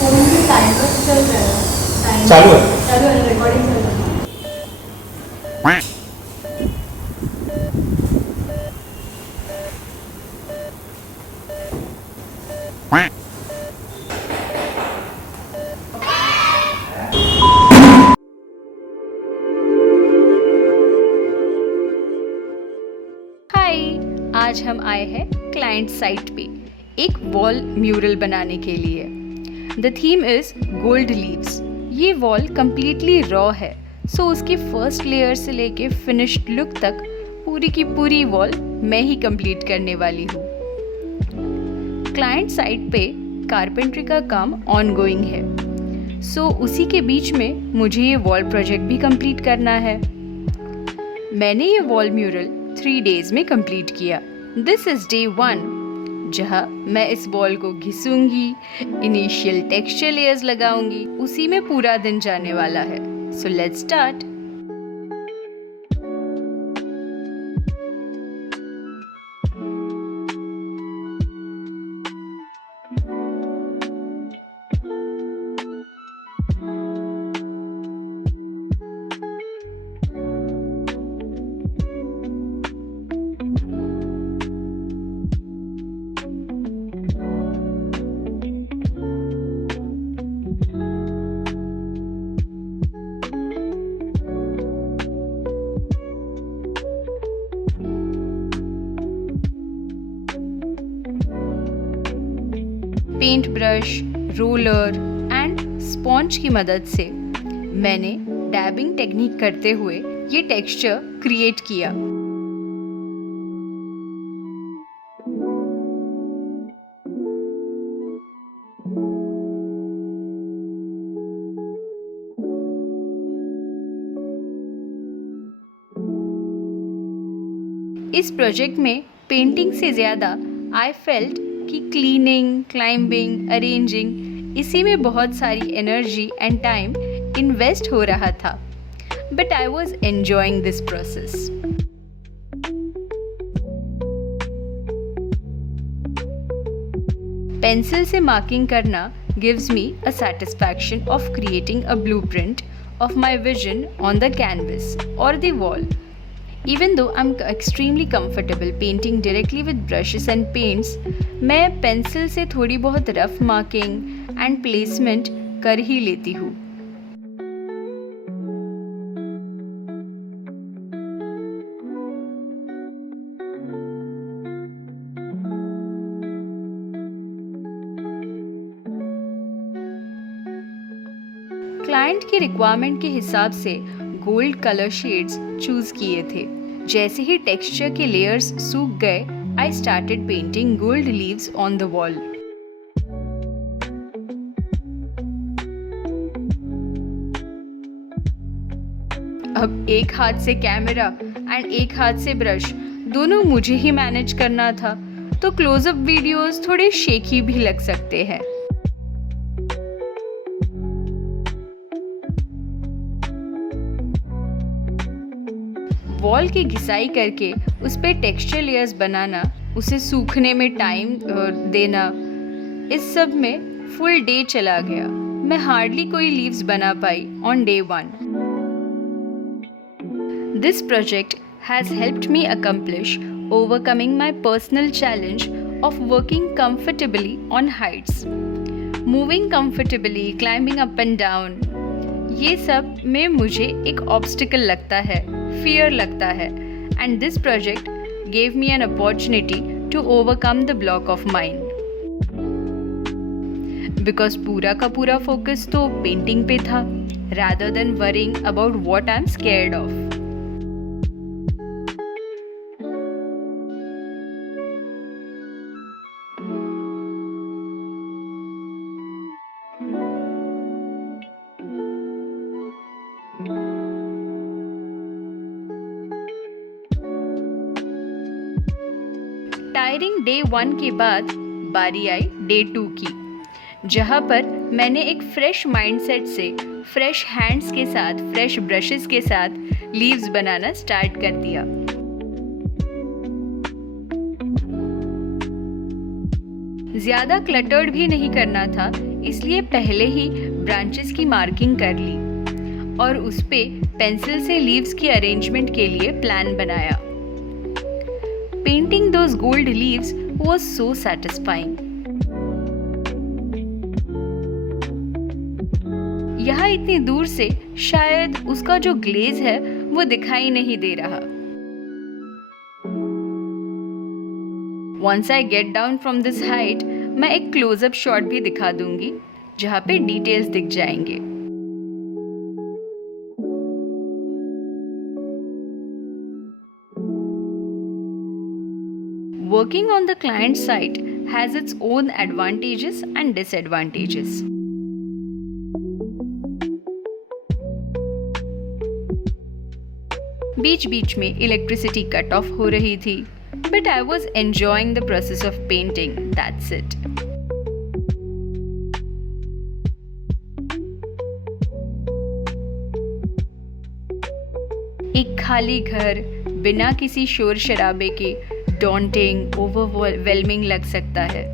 Phone पे timer चल रहा है, चालू है। चालू है, रिकॉर्डिंग चल रहा है। हाय, आज हम आए हैं क्लाइंट साइट पे एक वॉल म्यूरल बनाने के लिए। The theme is gold leaves. ये वॉल कम्प्लीटली रॉ है, सो उसकी फर्स्ट लेयर से लेके फिनिश्ड लुक तक पूरी की पूरी वॉल मैं ही कंप्लीट करने वाली हूँ। क्लाइंट साइट पे कारपेंट्री का काम ऑनगोइंग है, सो उसी के बीच में मुझे ये वॉल प्रोजेक्ट भी कंप्लीट करना है। मैंने ये वॉल म्यूरल 3 डेज में कंप्लीट किया। दिस इज डे 1, जहाँ मैं इस वॉल को घिसूंगी, इनिशियल टेक्सचर लेयर्स लगाऊंगी, उसी में पूरा दिन जाने वाला है। So let's start. Paint brush, roller and sponge की मदद से मैंने डैबिंग टेक्निक करते हुए ये टेक्सचर क्रिएट किया। इस प्रोजेक्ट में पेंटिंग से ज़्यादा आई फेल्ट कि क्लीनिंग, क्लाइंबिंग, अरेंजिंग, इसी में बहुत सारी एनर्जी एंड टाइम इन्वेस्ट हो रहा था, but I was enjoying this process. Pencil से मार्किंग करना gives me a satisfaction of creating a blueprint of my vision on the canvas or the wall. Even though I'm extremely comfortable painting directly with brushes and paints, मैं pencil से थोड़ी बहुत rough marking and placement कर ही लेती हूँ। Client की requirement के हिसाब से गोल्ड कलर शेड्स चूज किए थे। जैसे ही टेक्सचर के लेयर्स सूख गए, I started painting gold leaves on the wall. अब एक हाथ से कैमरा एंड एक हाथ से ब्रश, दोनों मुझे ही मैनेज करना था, तो क्लोजअप वीडियोस थोड़े शेकी भी लग सकते हैं। वॉल की घिसाई करके उस पे टेक्सचर लेयर्स बनाना, उसे सूखने में टाइम देना, इस सब में फुल डे चला गया। मैं हार्डली कोई लीव्स बना पाई on day 1। This project has helped me accomplish overcoming my personal challenge of working comfortably on heights, moving comfortably, climbing up and down. ये सब में मुझे एक ऑब्स्टिकल लगता है, फियर लगता है, and this project gave me an opportunity to overcome the block of mind. Because पूरा का पूरा फोकस तो पेंटिंग पे था, rather than worrying about what I'm scared of. Tiring day 1 के बाद बारी आई डे 2 की, जहाँ पर मैंने एक फ्रेश माइंडसेट से, फ्रेश हैंड्स के साथ, फ्रेश ब्रशेस के साथ लीव्स बनाना स्टार्ट कर दिया। ज़्यादा क्लटर्ड भी नहीं करना था, इसलिए पहले ही ब्रांचेस की मार्किंग कर ली और उस पे पेंसिल से लीव्स की अरेंजमेंट के लिए प्लान बनाया। Painting those gold leaves was so satisfying. यहाँ इतनी दूर से शायद उसका जो ग्लेज है वो दिखाई नहीं दे रहा। Once I get down from this height, मैं एक क्लोजअप शॉट भी दिखा दूंगी जहाँ पे डिटेल्स दिख जाएंगे। Working on the client site has its own advantages and disadvantages. बीच-बीच में इलेक्ट्रिसिटी कट ऑफ हो रही थी, but I was enjoying the process of painting. That's it. एक खाली घर बिना किसी शोर शराबे के डॉन्टिंग, ओवरवेलमिंग लग सकता है,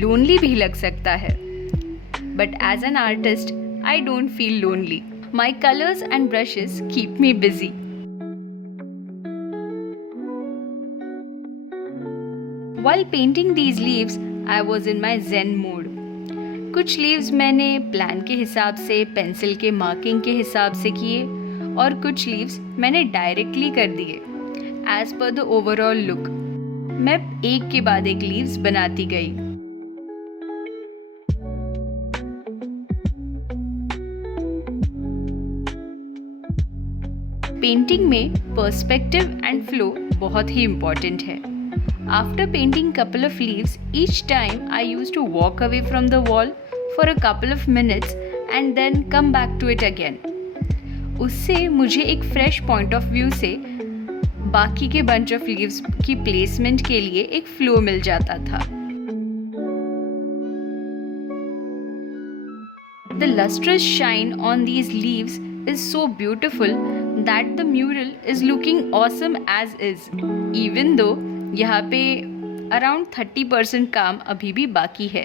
लोनली भी लग सकता है, but as an artist, I don't feel lonely. My colors and brushes keep me busy. While painting these leaves, I was in my zen mode. कुछ लीव्स मैंने प्लान के हिसाब से, पेंसिल के मार्किंग के हिसाब से किए और कुछ लीव्स मैंने डायरेक्टली कर दिए as per the overall look. मैं एक के बाद एक लीव्स बनाती गई। पेंटिंग में पर्सपेक्टिव एंड फ्लो बहुत ही इम्पॉर्टेंट है। After painting couple of leaves, each time I used to walk away from the wall for a couple of minutes and then come back to it again. उससे मुझे एक fresh point of view से बाकी के bunch of leaves की placement के लिए एक flow मिल जाता था। The lustrous shine on these leaves is so beautiful that the mural is looking awesome as is, even though यहाँ पे अराउंड 30% काम अभी भी बाकी है।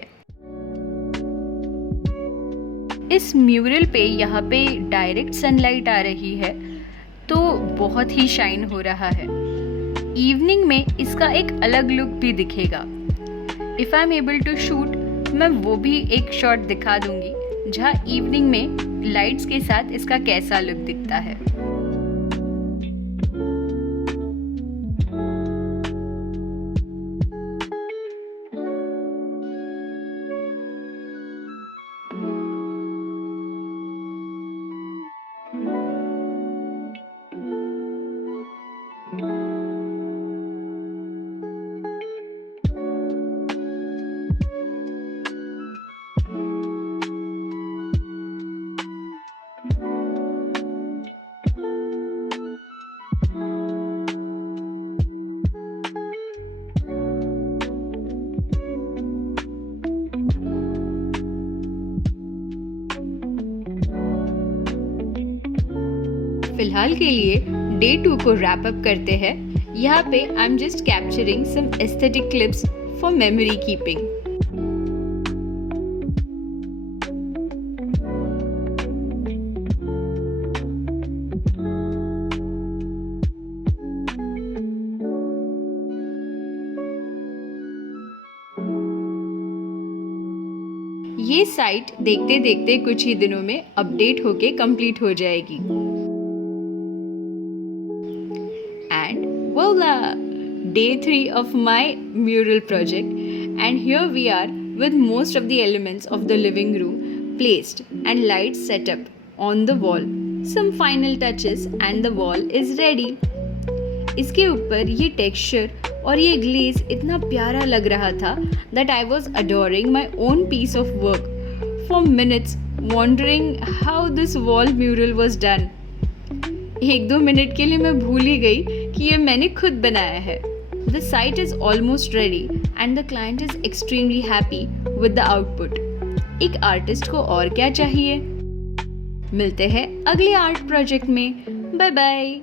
इस म्यूरल पे यहाँ पे डायरेक्ट सनलाइट आ रही है तो बहुत ही शाइन हो रहा है। इवनिंग में इसका एक अलग लुक भी दिखेगा। If I am able to shoot, मैं वो भी एक शॉट दिखा दूंगी जहाँ इवनिंग में लाइट्स के साथ इसका कैसा लुक दिखता है। फिलहाल के लिए डे 2 को रैप अप करते हैं। यहाँ पे I am just capturing some aesthetic clips for memory keeping. ये साइट देखते देखते कुछ ही दिनों में अपडेट होके कंप्लीट हो जाएगी। Voila! Day 3 of my mural project, and here we are with most of the elements of the living room placed and lights set up on the wall. Some final touches and the wall is ready. इसके ऊपर ये texture और ये glaze इतना प्यारा लग रहा था that I was adoring my own piece of work for minutes, wondering how this wall mural was done. 1-2 minute के लिए मैं भूल ही गई कि ये मैंने खुद बनाया है। The site is almost ready and the client is extremely happy with the output. एक आर्टिस्ट को और क्या चाहिए? मिलते हैं अगले आर्ट प्रोजेक्ट में। Bye bye.